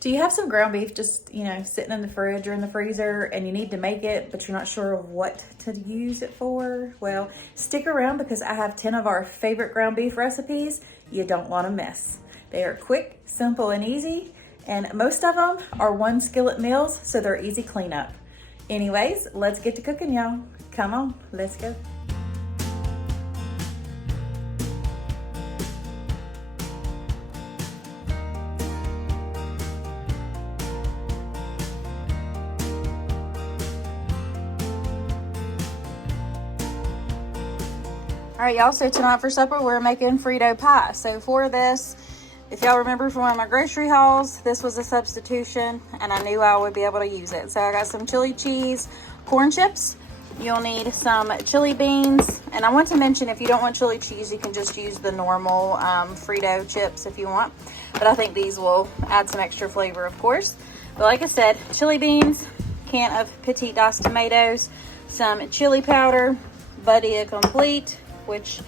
Do you have some ground beef just, sitting in the fridge or in the freezer and you need to make it, but you're not sure of what to use it for? Well, stick around because I have 10 of our favorite ground beef recipes you don't want to miss. They are quick, simple, and easy, and most of them are one skillet meals, so they're easy cleanup. Anyways, let's get to cooking, y'all. Come on, let's go. All right, y'all, so tonight for supper, we're making Frito pie. So for this, if y'all remember from one of my grocery hauls, this was a substitution, and I knew I would be able to use it. So I got some chili cheese corn chips. You'll need some chili beans. And I want to mention, if you don't want chili cheese, you can just use the normal Frito chips if you want. But I think these will add some extra flavor, of course. But like I said, chili beans, can of petite diced tomatoes, some chili powder, Buddy Complete, which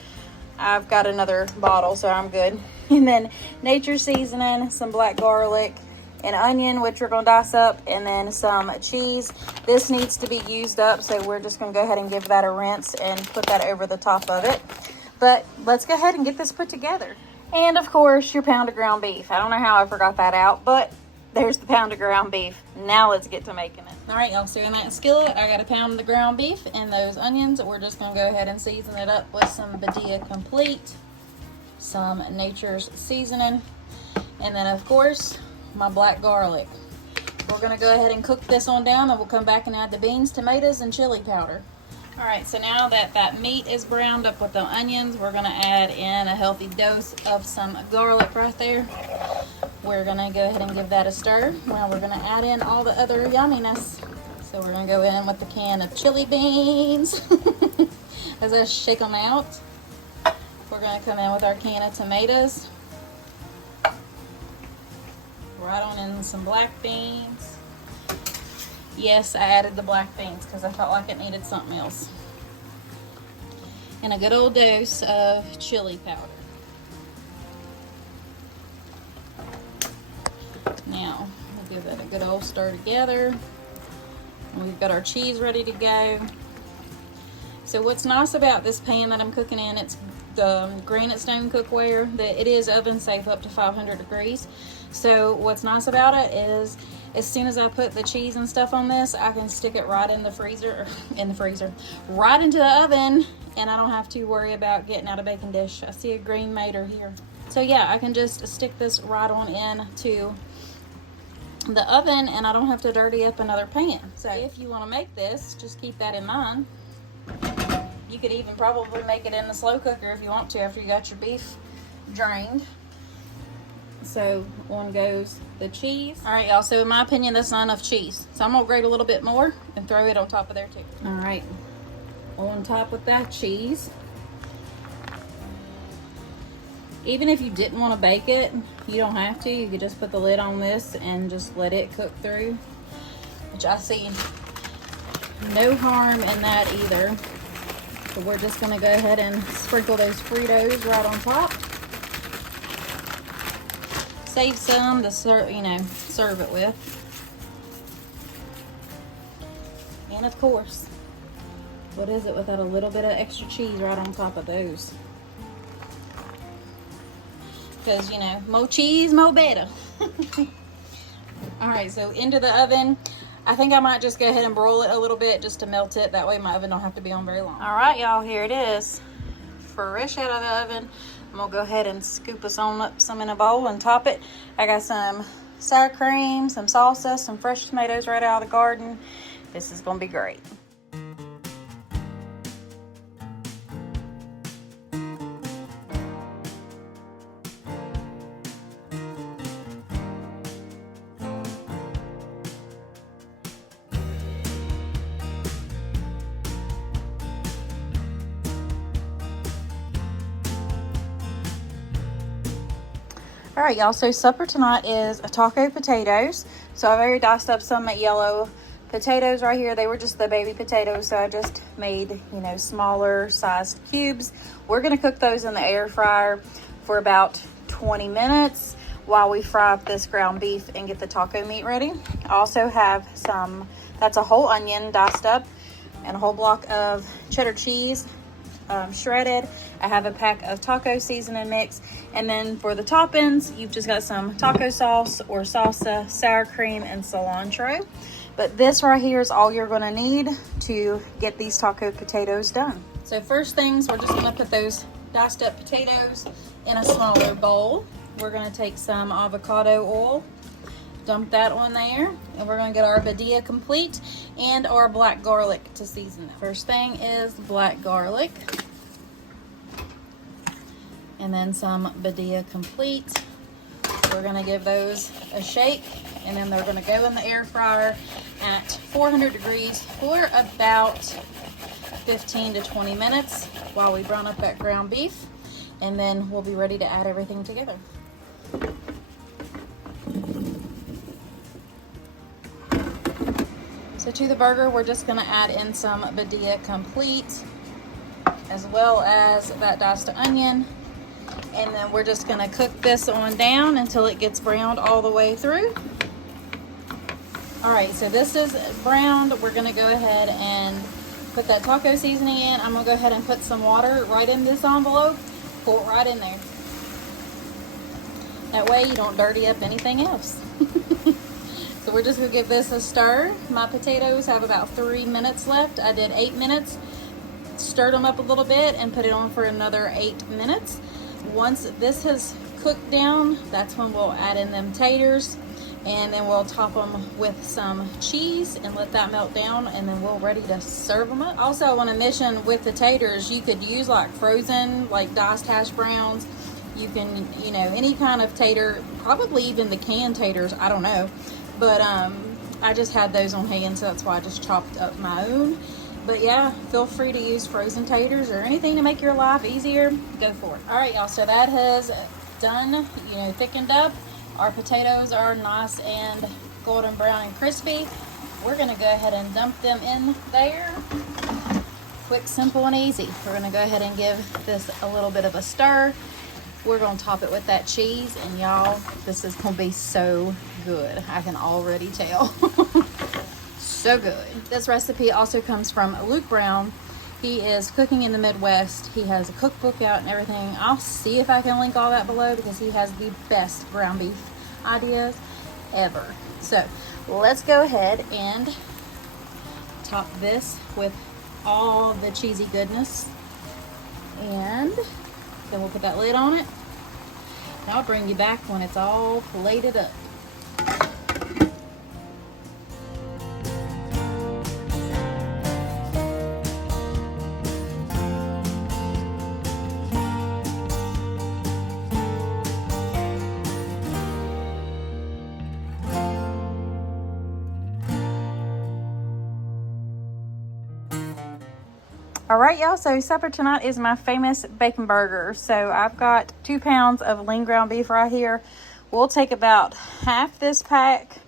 I've got another bottle, so I'm good. And then nature seasoning, some black garlic, an onion, which we're going to dice up, and then some cheese. This needs to be used up, so we're just going to go ahead and give that a rinse and put that over the top of it. But let's go ahead and get this put together. And of course, your pound of ground beef. I don't know how I forgot that out, but there's the pound of ground beef. Now let's get to making it. All right, y'all, so in that skillet, I got a pound of the ground beef and those onions. We're just gonna go ahead and season it up with some Badia Complete, some Nature's seasoning, and then of course, my black garlic. We're gonna go ahead and cook this on down, and we'll come back and add the beans, tomatoes, and chili powder. All right, so now that that meat is browned up with the onions, we're gonna add in a healthy dose of some garlic right there. We're gonna go ahead and give that a stir. Now we're gonna add in all the other yumminess. So we're gonna go in with the can of chili beans. As I shake them out, we're gonna come in with our can of tomatoes. Right on in some black beans. Yes, I added the black beans because I felt like it needed something else. And a good old dose of chili powder. Now, we'll give that a good old stir together. And we've got our cheese ready to go. So what's nice about this pan that I'm cooking in, it's the granite stone cookware, that it is oven safe up to 500 degrees. So what's nice about it is, as soon as I put the cheese and stuff on this, I can stick it right in the freezer, right into the oven, and I don't have to worry about getting out a baking dish. I see a green mater here. So yeah, I can just stick this right on in to the oven, and I don't have to dirty up another pan. So if you want to make this, just keep that in mind. You could even probably make it in the slow cooker if you want to after you got your beef drained. So on goes the cheese. All right, y'all, so in my opinion, that's not enough cheese. So I'm gonna grate a little bit more and throw it on top of there too. All right, on top with that cheese. Even if you didn't want to bake it, you don't have to. You could just put the lid on this and just let it cook through, which I see no harm in that either. So we're just gonna go ahead and sprinkle those Fritos right on top. Save some to serve it with. And of course, what is it without a little bit of extra cheese right on top of those? Because, more cheese, more better. All right, so into the oven. I think I might just go ahead and broil it a little bit just to melt it. That way my oven don't have to be on very long. All right, y'all, here it is. Fresh out of the oven. I'm gonna go ahead and scoop us on up some in a bowl and top it. I got some sour cream, some salsa, some fresh tomatoes right out of the garden. This is gonna be great. All right, y'all, so supper tonight is taco potatoes. So I've already diced up some yellow potatoes right here. They were just the baby potatoes, so I just made, smaller sized cubes. We're gonna cook those in the air fryer for about 20 minutes. while we fry up this ground beef and get the taco meat ready. I also have some, that's a whole onion diced up, and a whole block of cheddar cheese shredded. I have a pack of taco seasoning mix, and then for the toppings, you've just got some taco sauce or salsa, sour cream, and cilantro. But this right here is all you're going to need to get these taco potatoes done. So first things, we're just going to put those diced up potatoes in a smaller bowl. We're going to take some avocado oil, dump that on there, and we're going to get our badilla complete and our black garlic to season it. First thing is black garlic, and then some badilla complete. We're going to give those a shake, and then they're going to go in the air fryer at 400 degrees for about 15 to 20 minutes while we brown up that ground beef, and then we'll be ready to add everything together. So to the burger, we're just going to add in some badilla complete, as well as that diced onion, and then we're just going to cook this on down until it gets browned all the way through. All right, so this is browned. We're going to go ahead and put that taco seasoning in. I'm going to go ahead and put some water right in this envelope, pour it right in there. That way you don't dirty up anything else. So we're just gonna give this a stir. My potatoes have about 3 minutes left. I did 8 minutes, stirred them up a little bit, and put it on for another 8 minutes. Once this has cooked down, that's when we'll add in them taters, and then we'll top them with some cheese and let that melt down, and then we're ready to serve them up. Also, I want to mention with the taters, you could use like frozen, like diced hash browns. You can, you know, any kind of tater, probably even the canned taters, I don't know. But I just had those on hand, so that's why I just chopped up my own. But yeah, feel free to use frozen taters or anything to make your life easier. Go for it. All right, y'all, so that has done, you know, thickened up. Our potatoes are nice and golden brown and crispy. We're gonna go ahead and dump them in there. Quick, simple, and easy. We're gonna go ahead and give this a little bit of a stir. We're gonna top it with that cheese, and y'all, this is gonna be so good. I can already tell. So good. This recipe also comes from Luke Brown. He is cooking in the Midwest. He has a cookbook out and everything. I'll see if I can link all that below, because he has the best ground beef ideas ever. So let's go ahead and top this with all the cheesy goodness, and then we'll put that lid on it, and I'll bring you back when it's all plated up. All right, y'all, so supper tonight is my famous bacon burger. So I've got 2 pounds of lean ground beef right here. We'll take about half this pack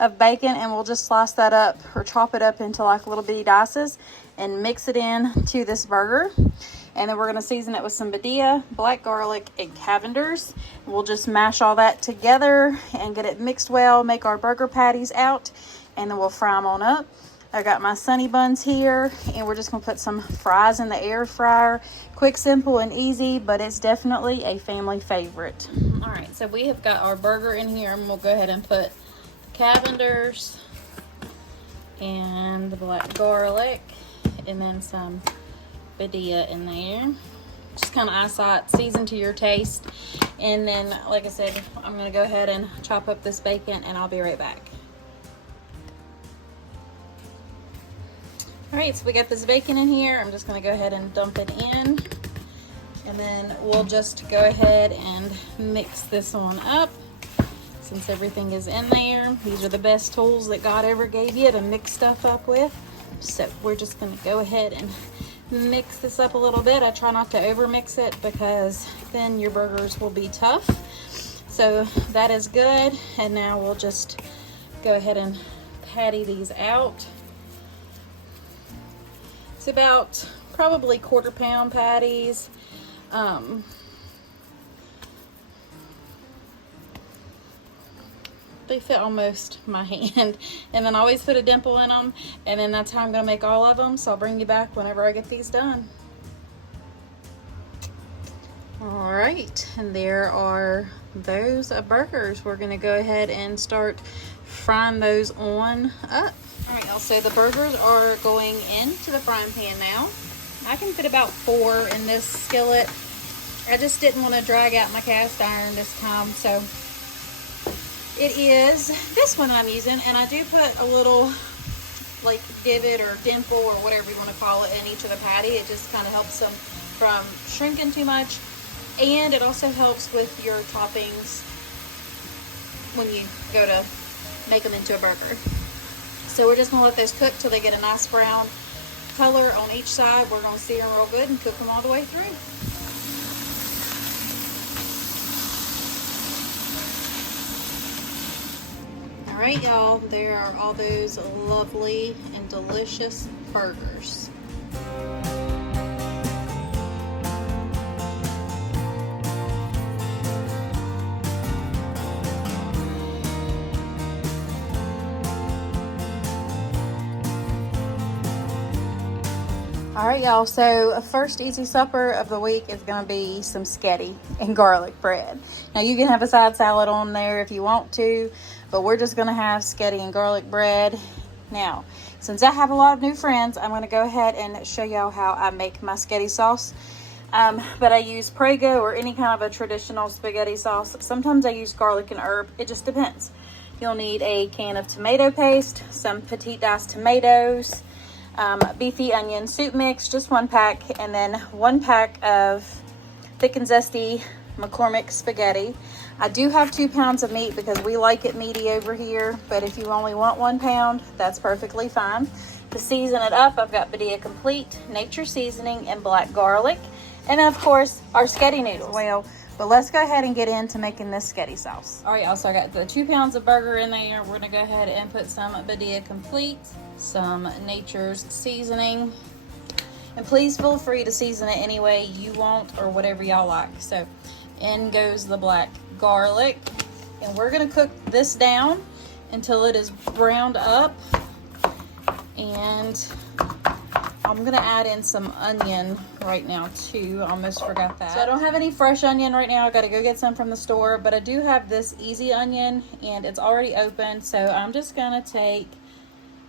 of bacon, and we'll just slice that up or chop it up into like little bitty dices and mix it in to this burger. And then we're gonna season it with some badilla, black garlic, and Cavenders. We'll just mash all that together and get it mixed well, make our burger patties out, and then we'll fry them on up. I got my sunny buns here, and we're just gonna put some fries in the air fryer. Quick, simple, and easy, but it's definitely a family favorite. All right, so we have got our burger in here, and we'll go ahead and put Cavenders and the black garlic, and then some badilla in there. Just kind of eyesight, season to your taste. And then, like I said, I'm gonna go ahead and chop up this bacon, and I'll be right back. All right, so we got this bacon in here. I'm just gonna go ahead and dump it in, and then we'll just go ahead and mix this one up. Since everything is in there, these are the best tools that God ever gave you to mix stuff up with. So we're just gonna go ahead and mix this up a little bit. I try not to over mix it, because then your burgers will be tough. So that is good. And now we'll just go ahead and patty these out. It's about probably 1/4 pound patties. They fit almost my hand. And then I always put a dimple in them. And then that's how I'm gonna make all of them. So I'll bring you back whenever I get these done. All right, and there are those burgers. We're gonna go ahead and start frying those on up. All right, y'all, so the burgers are going into the frying pan now. I can fit about 4 in this skillet. I just didn't want to drag out my cast iron this time, so it is this one I'm using, and I do put a little like divot or dimple or whatever you want to call it in each of the patty. It just kind of helps them from shrinking too much. And it also helps with your toppings when you go to make them into a burger. So we're just gonna let those cook till they get a nice brown color on each side. We're gonna sear them real good and cook them all the way through. All right, y'all, there are all those lovely and delicious burgers. All right, y'all, so first easy supper of the week is going to be some sketty and garlic bread. Now, you can have a side salad on there if you want to, but we're just going to have sketty and garlic bread. Now, since I have a lot of new friends, I'm going to go ahead and show y'all how I make my sketty sauce. But I use Prego or any kind of a traditional spaghetti sauce. Sometimes I use garlic and herb. It just depends. You'll need a can of tomato paste, some petite diced tomatoes, beefy onion soup mix, just 1 pack, and then 1 pack of thick and zesty McCormick spaghetti. I do have 2 pounds of meat because we like it meaty over here, but if you only want 1 pound, that's perfectly fine. To season it up, I've got Badia Complete, Nature Seasoning, and black garlic, and then of course our sketty noodles. Well, but let's go ahead and get into making this sketty sauce. All right, y'all, so I got the 2 pounds of burger in there. We're gonna go ahead and put some Badia Complete, some Nature's Seasoning, and please feel free to season it any way you want or whatever y'all like. So in goes the black garlic, and we're gonna cook this down until it is browned up. And I'm gonna add in some onion right now too. Almost forgot that. So I don't have any fresh onion right now. I gotta go get some from the store, but I do have this easy onion and it's already open. So I'm just gonna take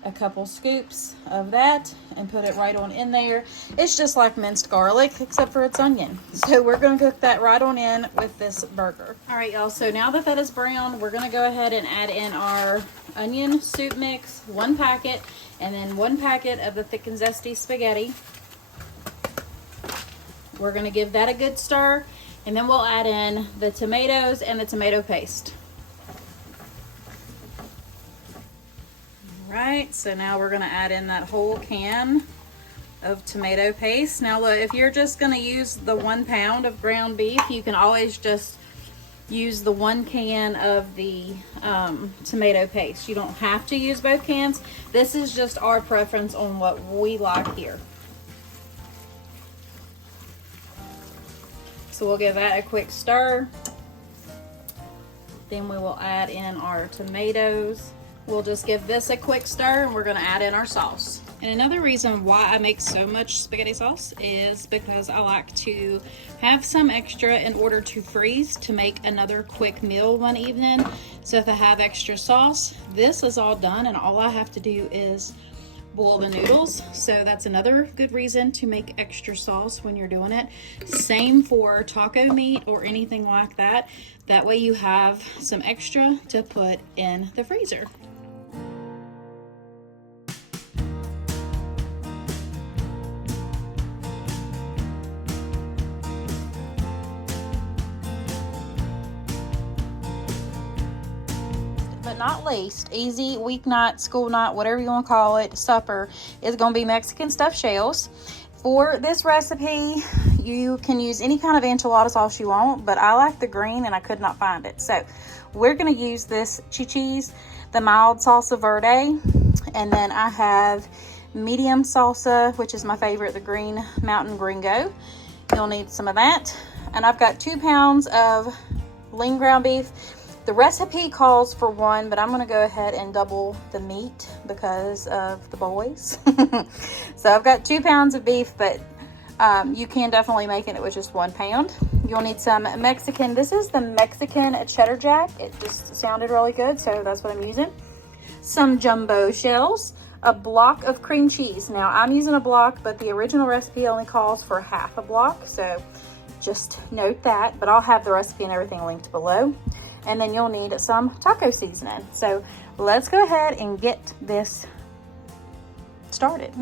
a couple scoops of that and put it right on in there. It's just like minced garlic, except for it's onion. So we're gonna cook that right on in with this burger. All right, y'all, so now that that is brown, we're gonna go ahead and add in our onion soup mix, 1 packet, and then 1 packet of the thick and zesty spaghetti. We're gonna give that a good stir, and then we'll add in the tomatoes and the tomato paste. All right, so now we're gonna add in that whole can of tomato paste. Now look, if you're just gonna use the 1 pound of ground beef, you can always just use the 1 can of the tomato paste. You don't have to use both cans. This is just our preference on what we like here. So we'll give that a quick stir. Then we will add in our tomatoes. We'll just give this a quick stir, and we're gonna add in our sauce. And another reason why I make so much spaghetti sauce is because I like to have some extra in order to freeze to make another quick meal one evening. So if I have extra sauce, this is all done, and all I have to do is boil the noodles. So that's another good reason to make extra sauce when you're doing it. Same for taco meat or anything like that. That way you have some extra to put in the freezer. Not least, easy weeknight, school night, whatever you want to call it, supper is going to be Mexican stuffed shells. For this recipe, you can use any kind of enchilada sauce you want, but I like the green and I could not find it. So we're going to use this cheese, the mild salsa verde, and then I have medium salsa, which is my favorite, the green mountain gringo. You'll need some of that. And I've got 2 pounds of lean ground beef. The recipe calls for 1, but I'm going to go ahead and double the meat because of the boys. So I've got 2 pounds of beef, but you can definitely make it with just 1 pound. You'll need some Mexican. This is the Mexican cheddar jack. It just sounded really good, so that's what I'm using. Some jumbo shells, a block of cream cheese. Now I'm using a block, but the original recipe only calls for half a block, so just note that. But I'll have the recipe and everything linked below. And then you'll need some taco seasoning. So let's go ahead and get this started.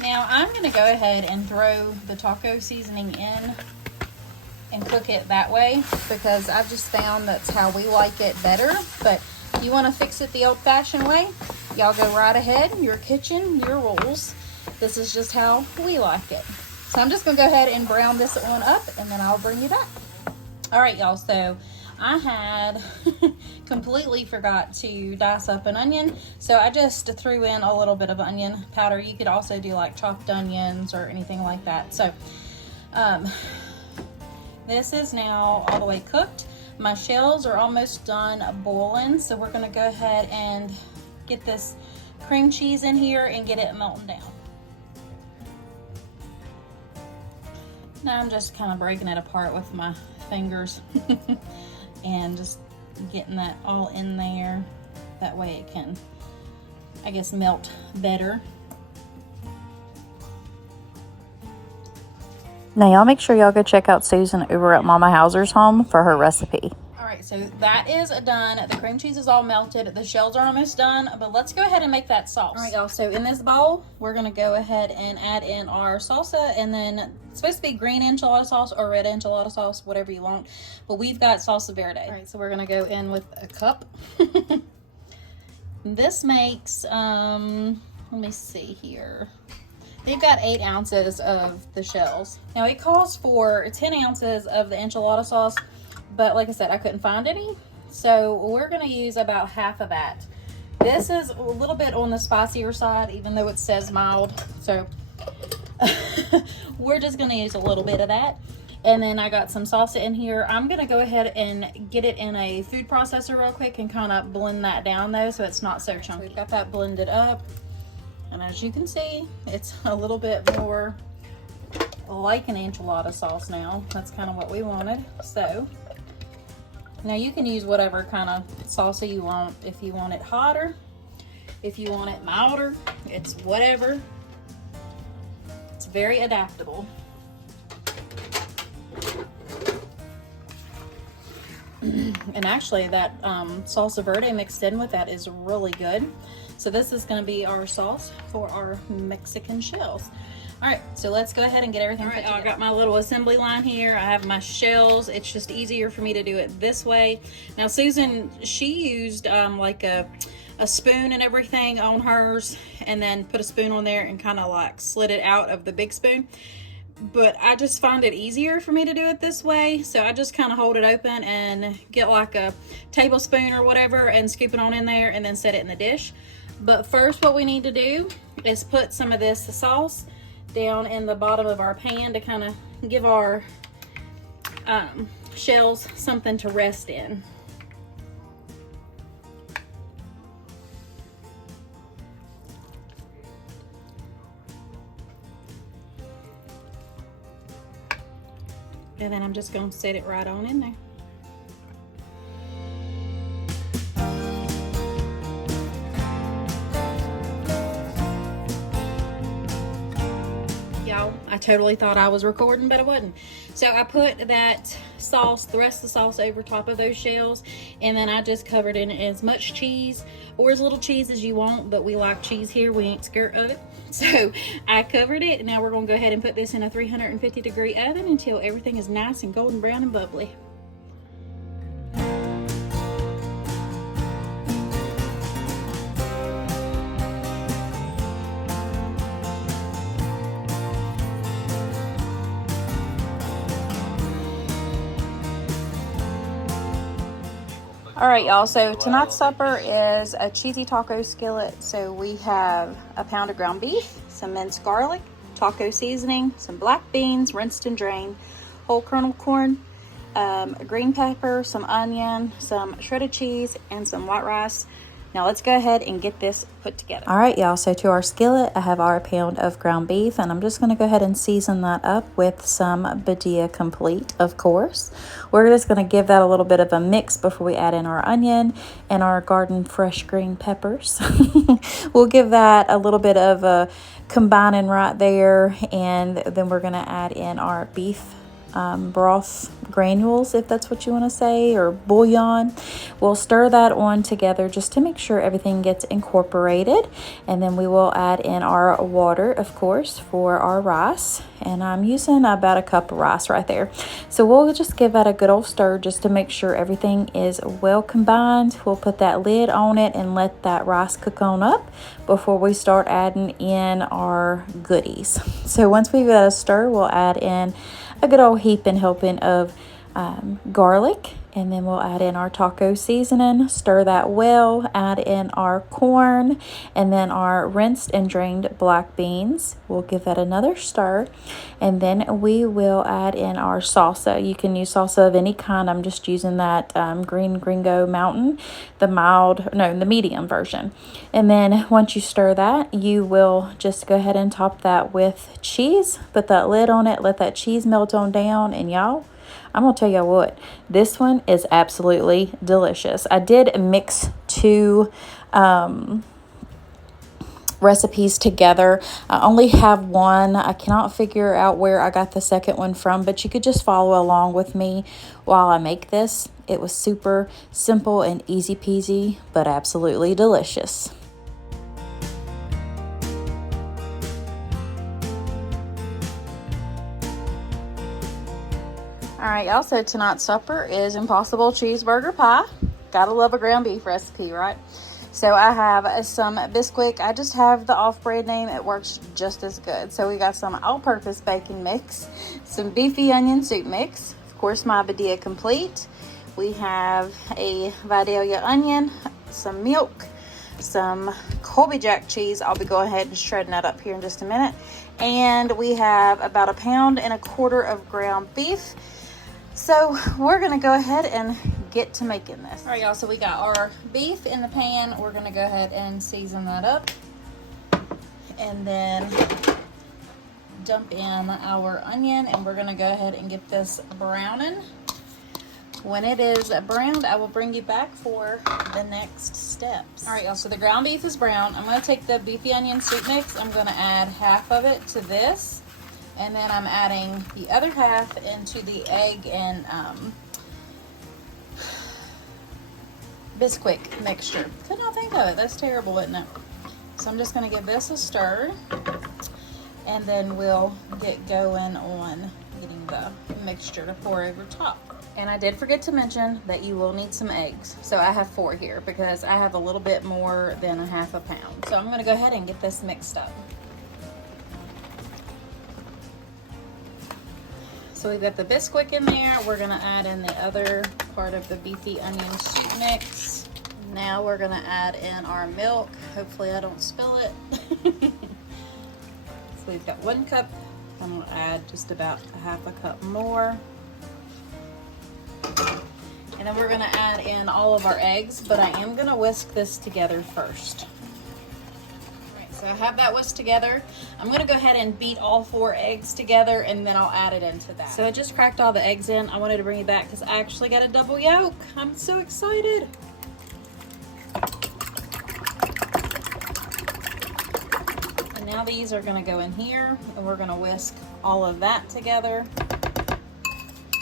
Now I'm going to go ahead and throw the taco seasoning in and cook it that way, because I've just found that's how we like it better. But if you want to fix it the old-fashioned way, y'all go right ahead. Your kitchen, your rules. This is just how we like it. So I'm just going to go ahead and brown this one up, and then I'll bring you back. All right, y'all. So I had completely forgot to dice up an onion, so I just threw in a little bit of onion powder. You could also do like chopped onions or anything like that. So this is now all the way cooked. My shells are almost done boiling, so we're going to go ahead and get this cream cheese in here and get it melting down. Now I'm just kind of breaking it apart with my fingers and just getting that all in there. That way it can, I guess, melt better. Now y'all make sure y'all go check out Susan over at Mama Hauser's home for her recipe. Alright, so that is done. The cream cheese is all melted. The shells are almost done, but let's go ahead and make that sauce. Alright, y'all, so in this bowl, we're going to go ahead and add in our salsa, and then it's supposed to be green enchilada sauce or red enchilada sauce, whatever you want, but we've got salsa verde. Alright, so we're going to go in with a cup. This makes, let me see here. They've got 8 ounces of the shells. Now it calls for 10 ounces of the enchilada sauce, but like I said, I couldn't find any. So we're gonna use about half of that. This is a little bit on the spicier side, even though it says mild. So we're just gonna use a little bit of that. And then I got some salsa in here. I'm gonna go ahead and get it in a food processor real quick and kind of blend that down though, so it's not so chunky. So we've got that blended up. And as you can see, it's a little bit more like an enchilada sauce now. That's kind of what we wanted. So now you can use whatever kind of salsa you want. If you want it hotter, if you want it milder, it's whatever. It's very adaptable. And actually that salsa verde mixed in with that is really good. So this is going to be our sauce for our Mexican shells. All right, so let's go ahead and get everything put together. I got my little assembly line here. I have my shells. It's just easier for me to do it this way. Now Susan, she used like a spoon and everything on hers, and then put a spoon on there and kind of like slid it out of the big spoon. But I just find it easier for me to do it this way. So I just kind of hold it open and get like a tablespoon or whatever and scoop it on in there and then set it in the dish. But first what we need to do is put some of this sauce down in the bottom of our pan to kind of give our shells something to rest in. And then I'm just going to set it right on in there. Y'all, I totally thought I was recording, but I wasn't. So I put that sauce, the rest of the sauce, over top of those shells, and then I just covered in as much cheese or as little cheese as you want, but we like cheese here. We ain't scared of it. So I covered it. Now we're going to go ahead and put this in a 350-degree oven until everything is nice and golden brown and bubbly. All right, y'all, so tonight's supper is a cheesy taco skillet. So we have a pound of ground beef, some minced garlic, taco seasoning, some black beans, rinsed and drained, whole kernel corn, a green pepper, some onion, some shredded cheese, and some white rice. Now let's go ahead and get this put together. All right, y'all, so to our skillet, I have our pound of ground beef, and I'm just going to go ahead and season that up with some Badia Complete, of course. We're just going to give that a little bit of a mix before we add in our onion and our garden fresh green peppers. We'll give that a little bit of a combining right there, and then we're going to add in our beef broth granules, if that's what you want to say, or bouillon. We'll stir that on together just to make sure everything gets incorporated, and then we will add in our water, of course, for our rice, and I'm using about a cup of rice right there. So we'll just give that a good old stir just to make sure everything is well combined. We'll put that lid on it and let that rice cook on up before we start adding in our goodies. So once we've got a stir, we'll add in a good old heap and helping of garlic, and then we'll add in our taco seasoning, stir that well, add in our corn, and then our rinsed and drained black beans. We'll give that another stir, and then we will add in our salsa. You can use salsa of any kind. I'm just using that Green Gringo Mountain, the medium version. And then once you stir that, you will just go ahead and top that with cheese. Put that lid on it, let that cheese melt on down, and y'all, I'm going to tell you what, this one is absolutely delicious. I did mix two recipes together. I only have one. I cannot figure out where I got the second one from, but you could just follow along with me while I make this. It was super simple and easy peasy, but absolutely delicious. All right, y'all, so tonight's supper is Impossible Cheeseburger Pie. Gotta love a ground beef recipe, right? So I have some Bisquick. I just have the off-brand name. It works just as good. So we got some all-purpose bacon mix, some beefy onion soup mix, of course my Badia Complete. We have a Vidalia onion, some milk, some Colby Jack cheese. I'll be going ahead and shredding that up here in just a minute. And we have about 1.25 pounds of ground beef. So we're gonna go ahead and get to making this. All right, y'all, so we got our beef in the pan. We're gonna go ahead and season that up, and then dump in our onion, and we're gonna go ahead and get this browning. When it is browned, I will bring you back for the next steps. All right, y'all, so the ground beef is brown. I'm gonna take the beefy onion soup mix. I'm gonna add half of it to this, and then I'm adding the other half into the egg and Bisquick mixture. Could not think of it. That's terrible, isn't it? So I'm just going to give this a stir, and then we'll get going on getting the mixture to pour over top. And I did forget to mention that you will need some eggs. So I have 4 here because I have a little bit more than 1/2 pound. So I'm going to go ahead and get this mixed up. So we've got the Bisquick in there. We're gonna add in the other part of the beefy onion soup mix. Now we're gonna add in our milk. Hopefully I don't spill it. So we've got 1 cup. I'm gonna add just about 1/2 cup more. And then we're gonna add in all of our eggs, but I am gonna whisk this together first. So I have that whisked together. I'm gonna go ahead and beat all 4 eggs together, and then I'll add it into that. So I just cracked all the eggs in. I wanted to bring you back because I actually got a double yolk. I'm so excited. And now these are gonna go in here, and we're gonna whisk all of that together.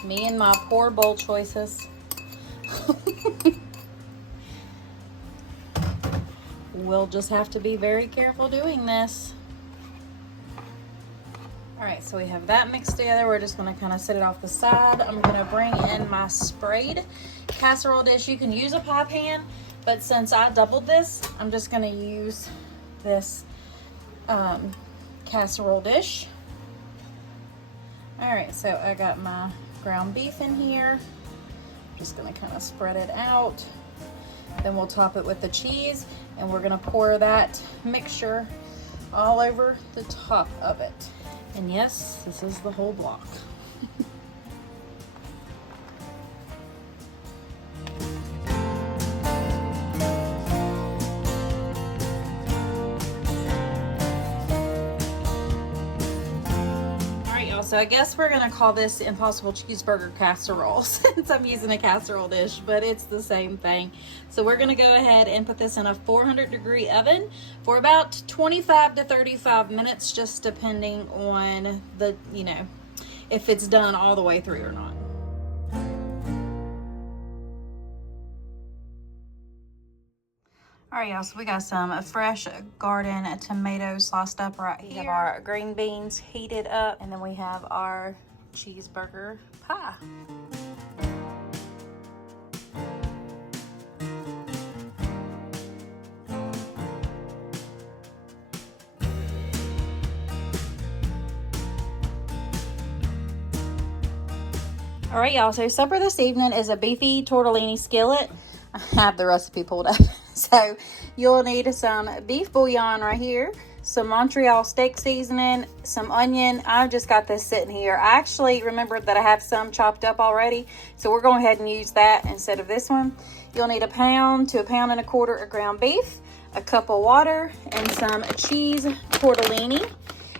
Me and my poor bowl choices. We'll just have to be very careful doing this. All right, so we have that mixed together. We're just gonna kind of set it off the side. I'm gonna bring in my sprayed casserole dish. You can use a pie pan, but since I doubled this, I'm just gonna use this casserole dish. All right, so I got my ground beef in here. Just gonna kind of spread it out. Then we'll top it with the cheese, and we're gonna pour that mixture all over the top of it. And yes, this is the whole block. So I guess we're gonna call this Impossible Cheeseburger Casserole since I'm using a casserole dish, but it's the same thing. So we're gonna go ahead and put this in a 400-degree oven for about 25 to 35 minutes, just depending on the, you know, if it's done all the way through or not. All right, y'all, so we got some fresh garden tomatoes sliced up right here. We have our green beans heated up, and then we have our cheeseburger pie. All right, y'all, so supper this evening is a beefy tortellini skillet. I have the recipe pulled up. So you'll need some beef bouillon right here, some Montreal steak seasoning, some onion. I've just got this sitting here. I actually remembered that I have some chopped up already, so we're going ahead and use that instead of this one. You'll need 1 pound to 1.25 pounds of ground beef, a cup of water, and some cheese tortellini.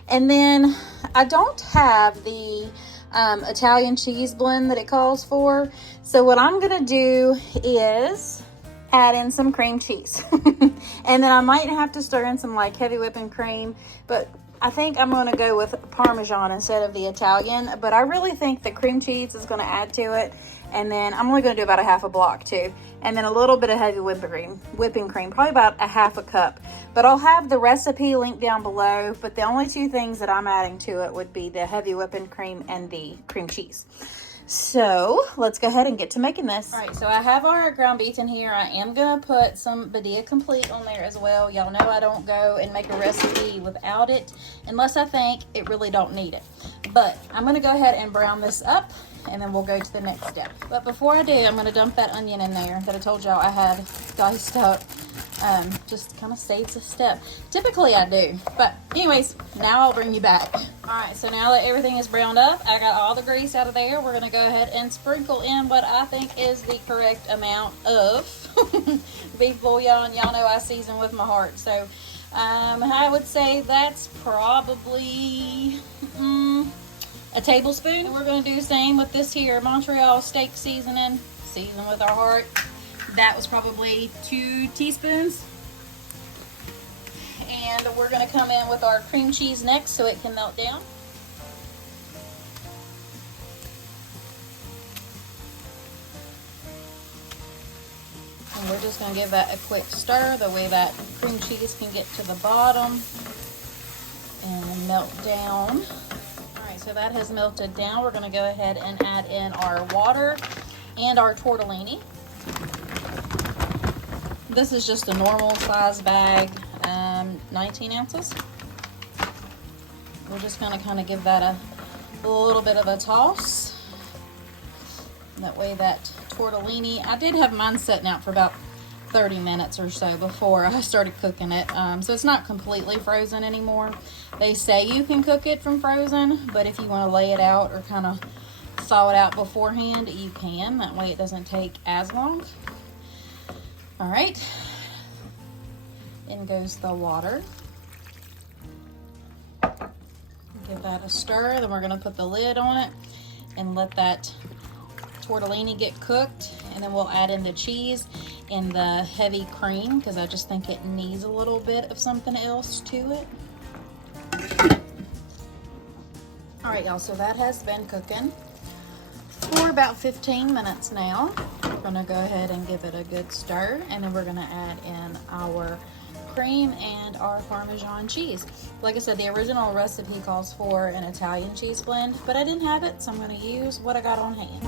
And then I don't have the Italian cheese blend that it calls for. So what I'm gonna do is add in some cream cheese. And then I might have to stir in some like heavy whipping cream, but I think I'm gonna go with Parmesan instead of the Italian. But I really think the cream cheese is gonna add to it. And then I'm only gonna do about 1/2 block too. And then a little bit of heavy whipping cream, probably about 1/2 cup. But I'll have the recipe linked down below. But the only 2 things that I'm adding to it would be the heavy whipping cream and the cream cheese. So let's go ahead and get to making this. All right, so I have our ground beef in here. I am gonna put some Badia Complete on there as well. Y'all know I don't go and make a recipe without it unless I think it really don't need it. But I'm gonna go ahead and brown this up, and then we'll go to the next step. But before I do, I'm gonna dump that onion in there that I told y'all I had diced up. Just kind of saves a step. Typically I do, but anyways, now I'll bring you back. All right, so now that everything is browned up, I got all the grease out of there. We're gonna go ahead and sprinkle in what I think is the correct amount of beef bouillon. Y'all know I season with my heart, so I would say that's probably a tablespoon. And we're gonna do the same with this here Montreal steak seasoning, season with our heart. That was probably 2 teaspoons. And we're gonna come in with our cream cheese next so it can melt down. And we're just gonna give that a quick stir, the way that cream cheese can get to the bottom and melt down. All right, so that has melted down. We're gonna go ahead and add in our water and our tortellini. This is just a normal size bag, 19 ounces. We're just gonna kind of give that a little bit of a toss. That way that tortellini, I did have mine sitting out for about 30 minutes or so before I started cooking it. So it's not completely frozen anymore. They say you can cook it from frozen, but if you wanna lay it out or kind of thaw it out beforehand, you can. That way it doesn't take as long. All right, in goes the water. Give that a stir, then we're gonna put the lid on it and let that tortellini get cooked, and then we'll add in the cheese and the heavy cream because I just think it needs a little bit of something else to it. All right, y'all, so that has been cooking for about 15 minutes now. We're gonna go ahead and give it a good stir, and then we're gonna add in our cream and our Parmesan cheese. Like I said, the original recipe calls for an Italian cheese blend, but I didn't have it, so I'm gonna use what I got on hand.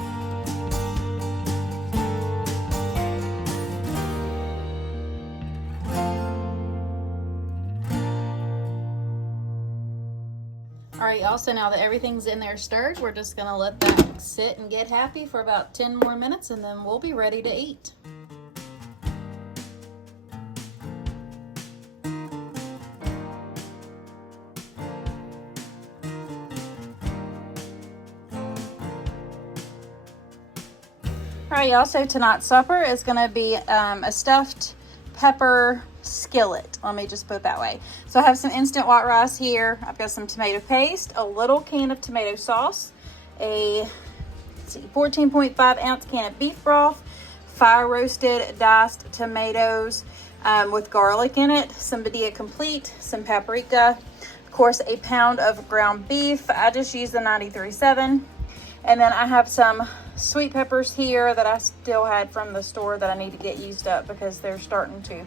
All right, y'all, so now that everything's in there stirred, we're just gonna let that sit and get happy for about 10 more minutes, and then we'll be ready to eat. All right, y'all, so tonight's supper is gonna be a stuffed pepper skillet. Let me just put it that way. So I have some instant white rice here. I've got some tomato paste, a little can of tomato sauce, a 14.5 ounce can of beef broth, fire roasted diced tomatoes with garlic in it, some Badia Complete, some paprika, of course a pound of ground beef. I just used the 93.7, and then I have some sweet peppers here that I still had from the store that I need to get used up because they're starting to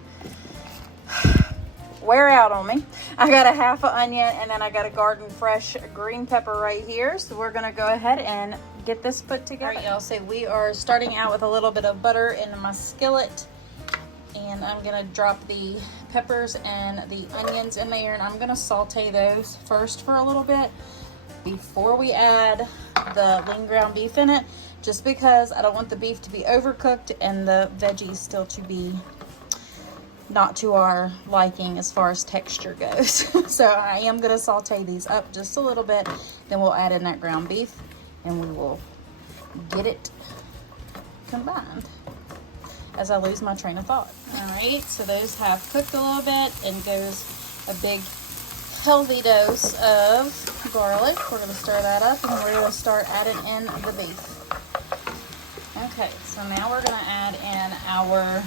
wear out on me. I got a half an onion, and then I got a garden fresh green pepper right here. So we're gonna go ahead and get this put together. All right, y'all, so we are starting out with a little bit of butter in my skillet, and I'm gonna drop the peppers and the onions in there, and I'm gonna saute those first for a little bit before we add the lean ground beef in it, just because I don't want the beef to be overcooked and the veggies still to be not to our liking as far as texture goes. So I am going to saute these up just a little bit, then we'll add in that ground beef and we will get it combined as I lose my train of thought. All right, so those have cooked a little bit, and goes a big healthy dose of garlic. We're going to stir that up, and we're going to start adding in the beef. Okay, so now we're going to add in our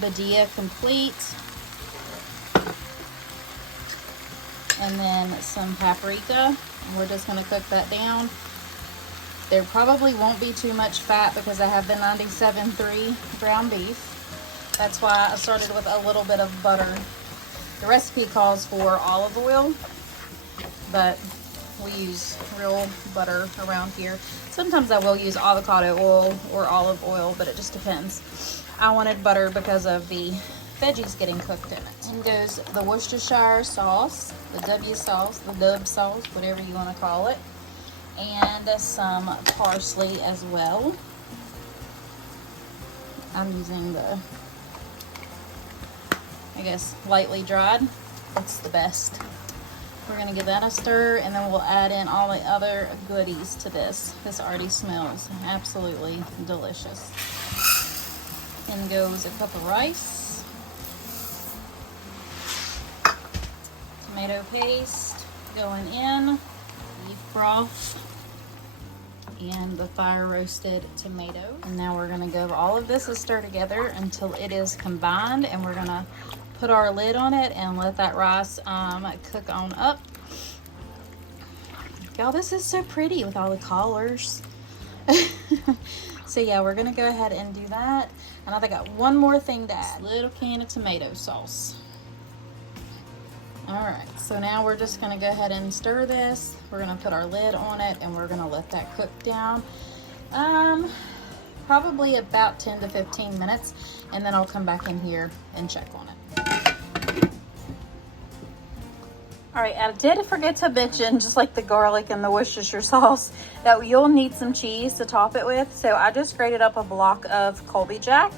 Badia Complete, and then some paprika. We're just going to cook that down. There probably won't be too much fat because I have the 97.3 ground beef. That's why I started with a little bit of butter. The recipe calls for olive oil, but we use real butter around here. Sometimes I will use avocado oil or olive oil, but it just depends. I wanted butter because of the veggies getting cooked in it. And goes the Worcestershire sauce, the W sauce, the Dub sauce, whatever you want to call it, and some parsley as well. I'm using the, I guess, lightly dried. It's the best. We're gonna give that a stir, and then we'll add in all the other goodies to this. This already smells absolutely delicious. In goes a cup of rice, tomato paste going in, beef broth, and the fire roasted tomatoes. And now we're gonna give all of this a stir together until it is combined, and we're gonna put our lid on it and let that rice cook on up. Y'all, this is so pretty with all the collars. So yeah, we're gonna go ahead and do that. And I got one more thing to add. Little can of tomato sauce. All right, so now we're just gonna go ahead and stir this. We're gonna put our lid on it, and we're gonna let that cook down. Probably about 10 to 15 minutes, and then I'll come back in here and check on it. All right, I did forget to mention, just like the garlic and the Worcestershire sauce, that you'll need some cheese to top it with. So I just grated up a block of Colby Jack,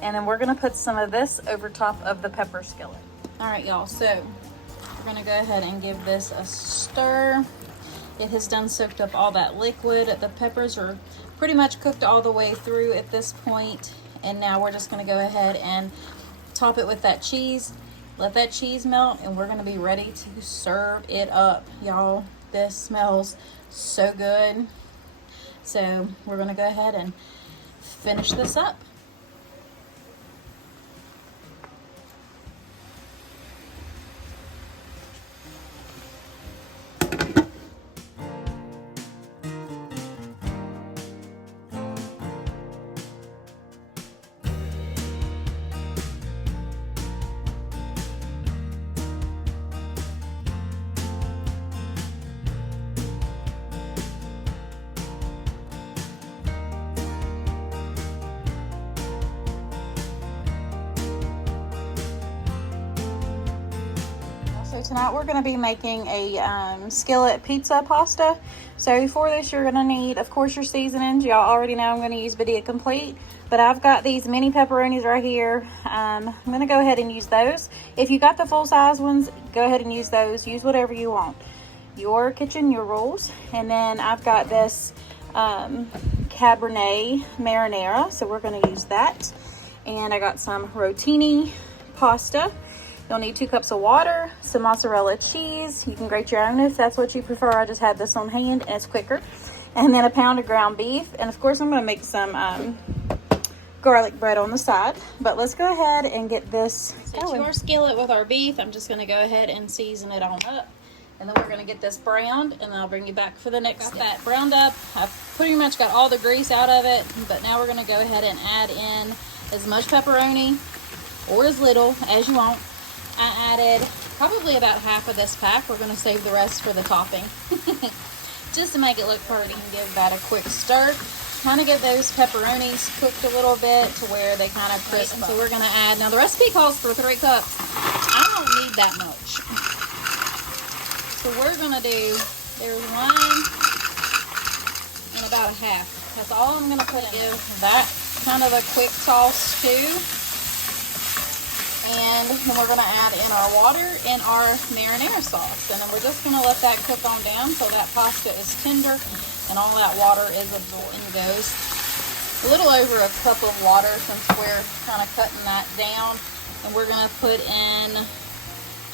and then we're gonna put some of this over top of the pepper skillet. All right, y'all, so we're gonna go ahead and give this a stir. It has done soaked up all that liquid. The peppers are pretty much cooked all the way through at this point, and now we're just gonna go ahead and top it with that cheese. Let that cheese melt, and we're gonna be ready to serve it up. Y'all, this smells so good. So we're gonna go ahead and finish this up. So tonight we're going to be making a skillet pizza pasta. So for this you're going to need, of course, your seasonings. Y'all already know I'm going to use Badia Complete, but I've got these mini pepperonis right here. I'm going to go ahead and use those. If you got the full size ones, go ahead and use those. Use whatever you want. Your kitchen, your rules. And then I've got this Cabernet marinara, so we're going to use that. And I got some rotini pasta. You'll need 2 cups of water, some mozzarella cheese. You can grate your own if that's what you prefer. I just had this on hand and it's quicker. And then a pound of ground beef. And of course I'm going to make some garlic bread on the side. But let's go ahead and get this going. To our skillet with our beef, I'm just going to go ahead and season it on up. And then we're going to get this browned, and then I'll bring you back for the next step. That browned up. I've pretty much got all the grease out of it, but now we're going to go ahead and add in as much pepperoni or as little as you want. I added probably about half of this pack. We're going to save the rest for the topping just to make it look pretty. And give that a quick stir. Kind of get those pepperonis cooked a little bit to where they kind of crisp. So we're going to add, now the recipe calls for 3 cups. I don't need that much. So we're going to do, there's 1 and about a half. That's all I'm going to put in. Give that kind of a quick toss too. And then we're going to add in our water and our marinara sauce. And then we're just going to let that cook on down so that pasta is tender and all that water is absorbed. And goes a little over a cup of water since we're kind of cutting that down. And we're going to put in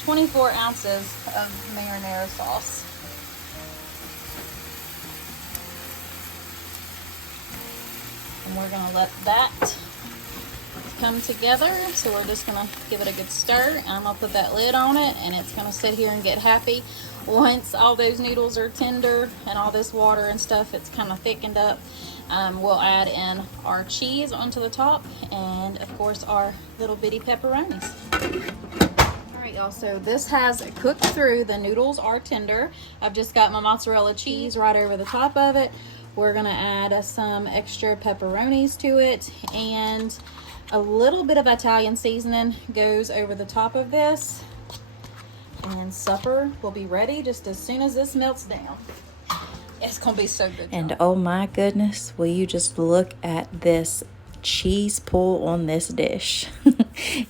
24 ounces of marinara sauce. And we're going to let that come together. So we're just going to give it a good stir. I'm going to put that lid on it, and it's going to sit here and get happy. Once all those noodles are tender and all this water and stuff, it's kind of thickened up, we'll add in our cheese onto the top and, of course, our little bitty pepperonis. Alright y'all, so this has cooked through. The noodles are tender. I've just got my mozzarella cheese right over the top of it. We're going to add some extra pepperonis to it, and a little bit of Italian seasoning goes over the top of this. And supper will be ready just as soon as this melts down. It's going to be so good. And oh my goodness, will you just look at this cheese pull on this dish.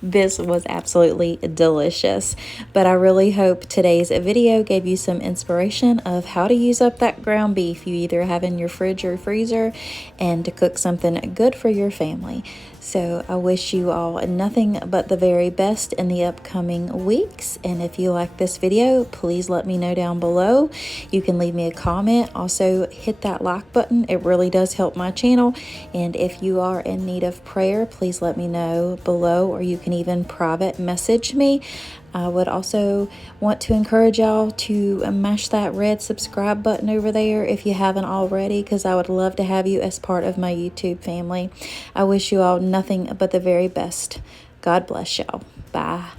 This was absolutely delicious. But I really hope today's video gave you some inspiration of how to use up that ground beef you either have in your fridge or freezer, and to cook something good for your family. So I wish you all nothing but the very best in the upcoming weeks. And if you like this video, please let me know down below. You can leave me a comment. Also hit that like button. It really does help my channel. And if you are in need of prayer, please let me know below, or you can even private message me. I would also want to encourage y'all to mash that red subscribe button over there if you haven't already, because I would love to have you as part of my YouTube family. I wish you all nothing but the very best. God bless y'all. Bye.